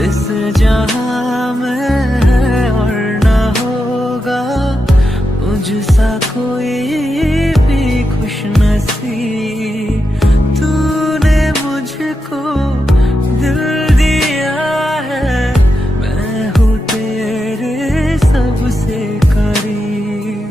इस जहां में है और ना होगा मुझसा कोई भी खुशनसीब। तूने मुझको दिल दिया है, मैं हूँ तेरे सबसे करीब।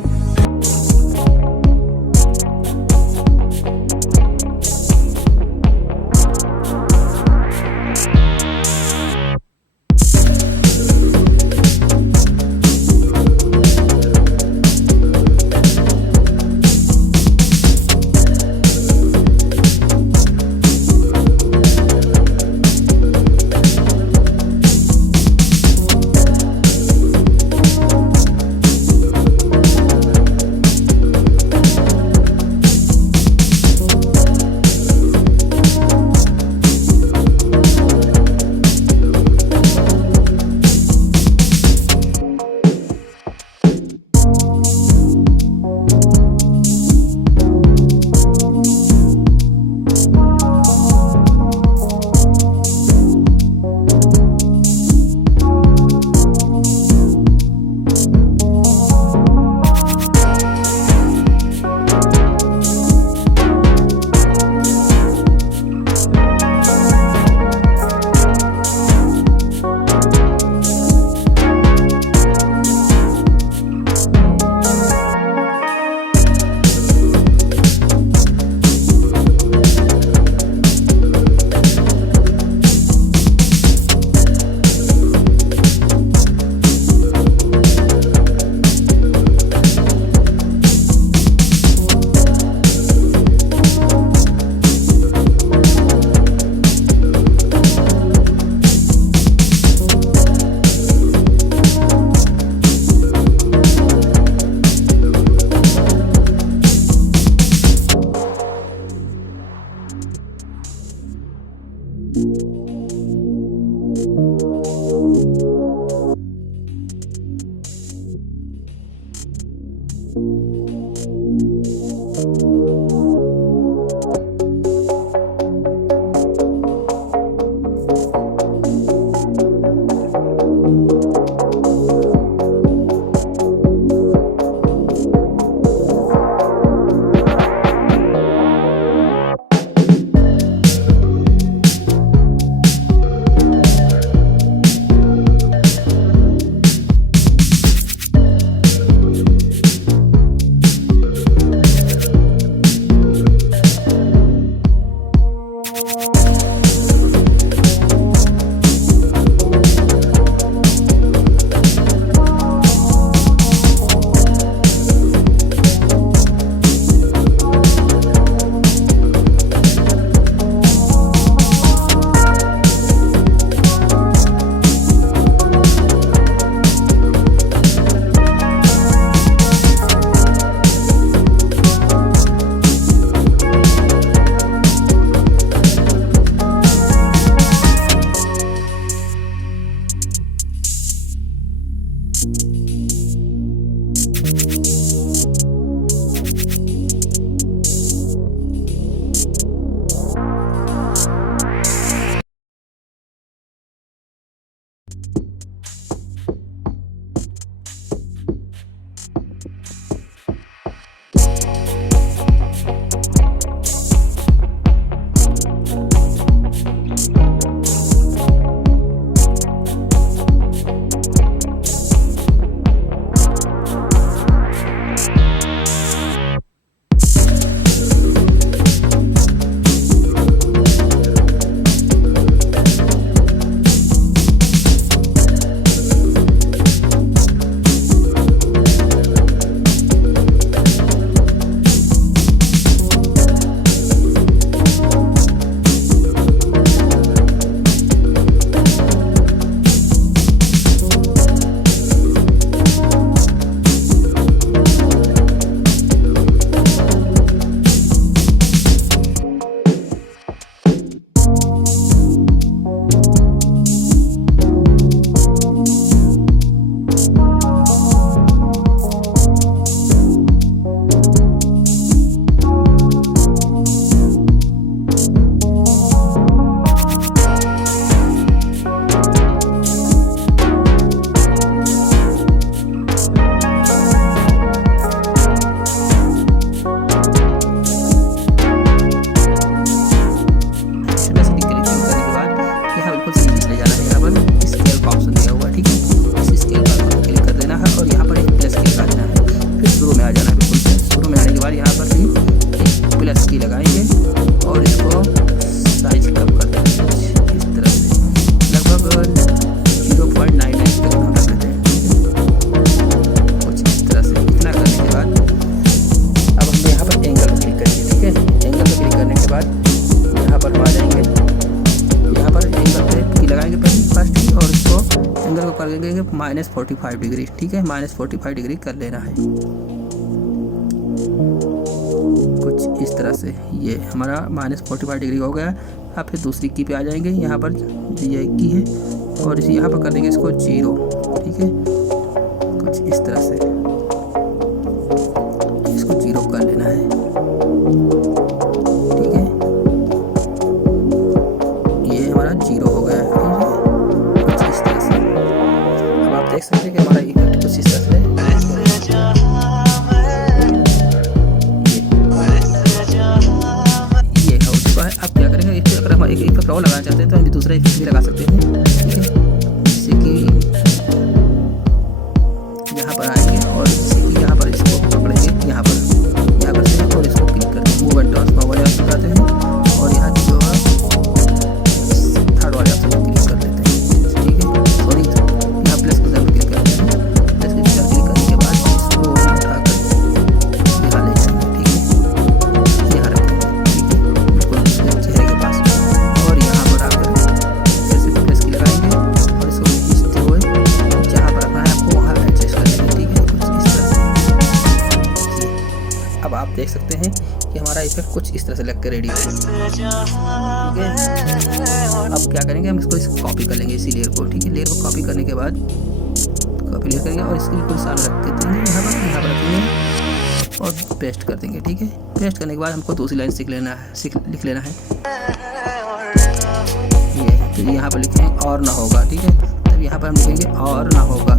चले जाना है, यहाँ पर स्केल का ऑप्शन दिया हुआ है, ठीक है। इस स्केल पर क्लिक कर देना है और यहाँ पर एक प्लस की लगा देना है। फिर शुरू में आ जाना है, बिल्कुल शुरू में आने के बाद यहाँ पर भी एक प्लस की लगाएंगे और इसको साइज कम कर देंगे इस तरह से, लगभग 0.99 तक हम रख देते हैं, कुछ इस तरह से। इतना करने के बाद अब हम यहाँ पर एंगल पर क्लिक करेंगे, ठीक है। एंगल पर क्लिक करने के बाद यहाँ पर हम आ जाएंगे, यहाँ पर एंगल पे की लगाएंगे पहले फर्स्ट और इसको एंगल को कर देंगे -45 डिग्री, ठीक है। -45 डिग्री कर लेना है कुछ इस तरह से। ये हमारा -45 डिग्री हो गया। अब फिर दूसरी की पे आ जाएंगे, यहाँ पर ये की है और इसे यहाँ पर कर देंगे इसको 0, ठीक है, कुछ इस तरह से। इसको 0 कर लेना है, ठीक है। ये हमारा 0 हो गया है कुछ इस तरह से। अब आप देख सकते हैं कि हमारा इफेक्ट कुछ इस तरह से आप क्या करेंगे, अगर हम एक इफेक्ट और लगाना चाहते हैं तो हम दूसरा इफेक्ट भी लगा सकते हैं, ठीक है। जैसे कि यहाँ पर आएंगे और जैसे कि यहाँ पर इसको पकड़ेंगे, यहाँ पर से और इसको क्लिक करके मूव एंड ट्रांसफॉर्म वाले ऑप्शन लगाते हैं और यहाँ जो है थर्ड वाले ऑप्शन पर क्लिक कर देते हैं, ठीक है। सॉरी, यहाँ प्लस के साथ क्लिक करते हैं, प्लस के साथ क्लिक करने के बाद इसको उठाकर यहाँ ले जाएंगे, ठीक है, यहाँ रखेंगे, ठीक है, बिल्कुल चेहरे के पास। और यहाँ पर आकर जैसे प्लस की लगाएंगे और इसको खींचते हुए जहाँ पर रखना है आपको वहाँ एडजस्ट कर लेंगे, ठीक है, कुछ इस तरह से। अब आप देख सकते हैं कि हमारा इफेक्ट कुछ इस तरह से लग कर रेडी हो गया, ठीक है। अब क्या करेंगे, हम इसको कॉपी कर लेंगे इसी लेयर को, ठीक है। लेयर को कॉपी करने के बाद कॉपी लेयर करेंगे और इसके बिल्कुल सामने रख देते हैं, यहाँ पर रखेंगे और पेस्ट कर देंगे, ठीक है। पेस्ट करने के बाद हमको दूसरी लाइन लिख लेना है ये यहाँ पर लिखेंगे और ना होगा, ठीक है। तब यहाँ पर हम लिखेंगे और ना होगा,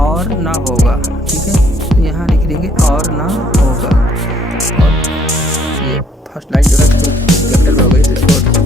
और ना होगा, ठीक है। यहाँ लिख देंगे और ना होगा और ये फर्स्ट लाइन जो है कैपिटल में हो गई तो इसको